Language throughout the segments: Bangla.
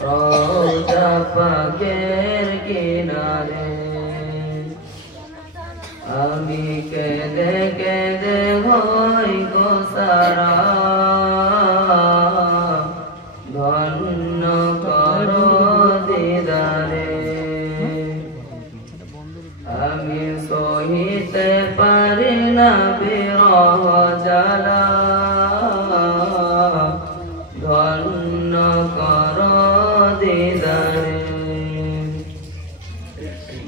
রওজা পাকের কিনারে আমি কেঁদে কেঁদে হই গো সারা ধন্য করো দিদারে আমি সহিতে পারি না বিরহ জ্বালা ধন্য করো দিদারে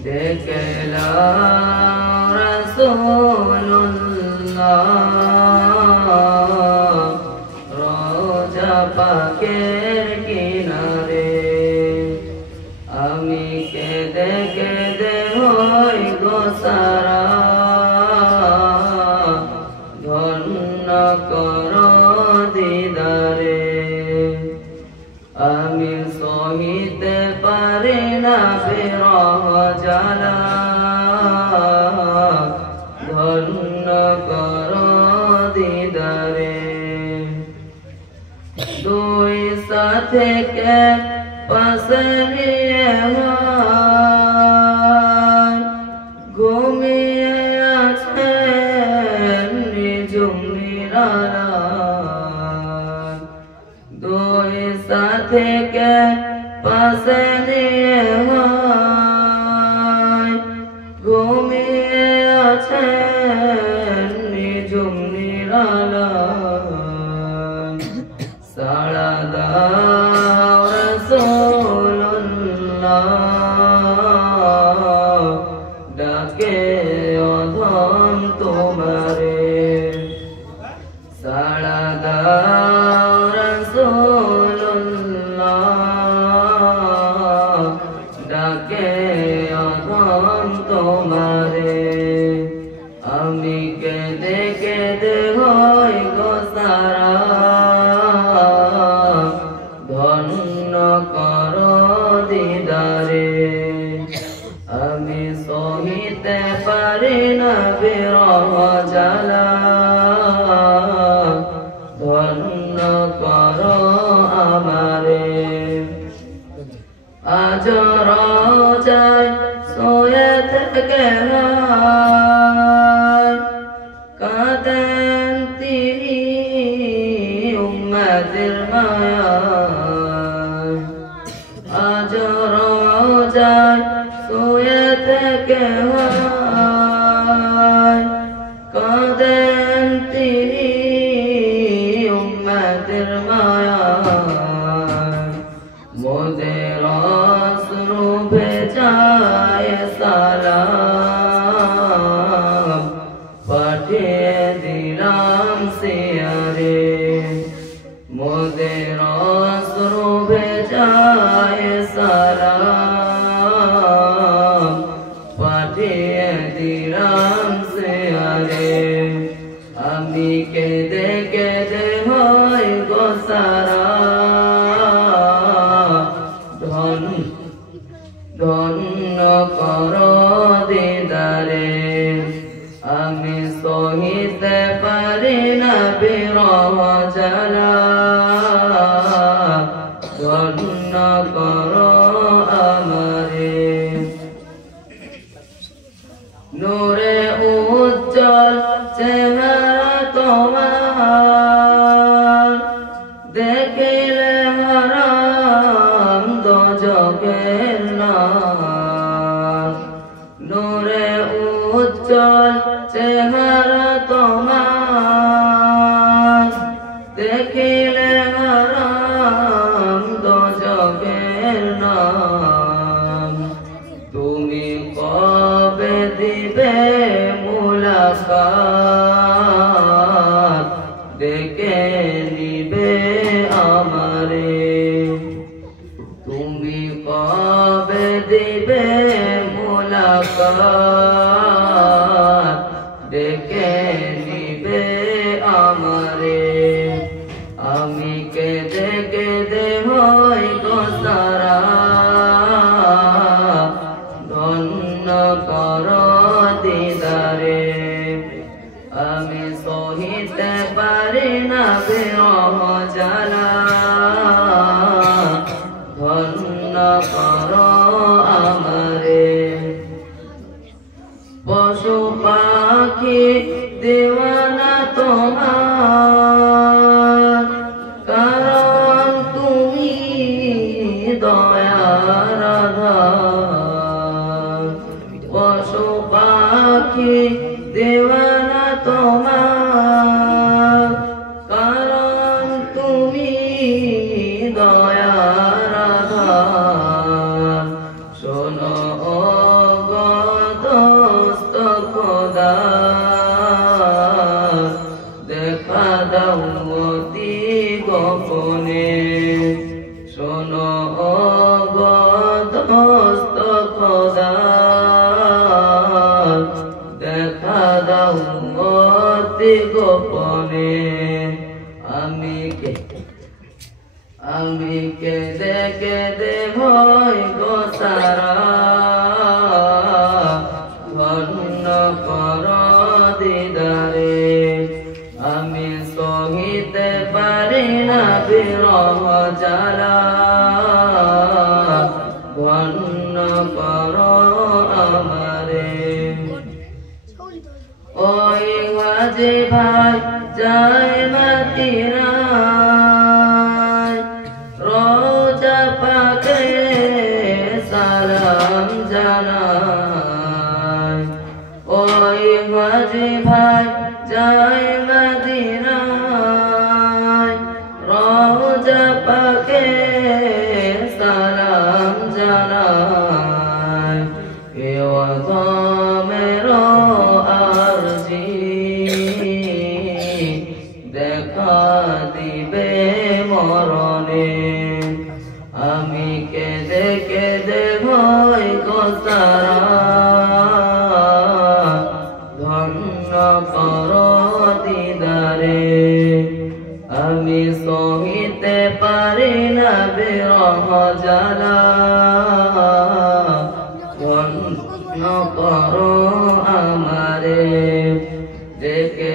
দেখলাম রাসূলুল্লাহ রওজা পাকের কিনারে আমি কেঁদে কেঁদে হই গো সারা ধন্য করো দিদারে আমি সহিতে পারি না বিরহ জ্বালা ধন্য করো দিদারে দুই সাথীকে পাশে নিয়ে ঘুমিয়ে আছেন নিঝুম নিরালায় দুই সাথীকে পাশে নিয়ে ঘুমিয়ে আছেন নিঝুম নিরালায় সাড়া দাও রাসূলুল্লাহ ডাকে অধম তোমারে সাড়া দাও রাসূলুল্লাহ ডাকে অধম তোমারে আমি কেঁদে কেঁদে হই গো সারা ধন্য করো দিদারে আমি সহিতে পারি না বিরহ জ্বালা ধন্য করো আমারে আজ রওজায় শুয়ে থেকে কাঁদেন তিনি উম্মতের মায়ায় আজ রওজায় শুয়ে থেকে কাঁদেন তিনি উম্মতের মায়ায় মোদের অশ্রু ভেজায় সালাম পাঠিয়ে দিলাম সিয়ারে মোদের অশ্রু ভেজায় সালাম পাঠিয়ে দিলাম সিয়ারে আমি কেঁদে কেঁদে হই গো সারা ধন্য করো দিদারে আমি সহিতে পারি না বিরহ জ্বালা ধন্য করো আমারে নূরে উজ্জ্বল চেহারা তোমার দেখিলে হারাম দোজখের নার নূরে উজ্জ্বল চেহারা তোমার দেখিলে হারাম দোজখের নার তুমি কবে দিবে মুলাকাত ডেকে নিবে আমারে তুমি কবে দিবে মুলাকাত ডেকে নিবে আমারে আমি কেঁদে কেঁদে হই গো সারা ধন্য করো দিদারে আমি সহিতে পারি না বিরহ জ্বালা শোনো গো দোস্ত খোদা দেখা দাও অতি গোপনে আমি কেঁদে কেঁদে ভয় গো সারা ধন্য কর দিদারে আমি সহিতে পারি না বিরহ জ্বালা ধন্য কর আমারে ওই হাজি ভাই যায় মদিনা রোজা পাকে সালাম জানায় ওই হাজি ভাই যায় মদিনা রোজা পাকে সালাম জানায় এ ওয়াজমেরো আরজি দেখা দিবে মরণে আমি কেঁদে কেঁদে ভয় গো সারা ধন্য কর দিদারে আমি সহিতে পারি না বিরহ জ্বালা ধন্য কর আমারে ডেকে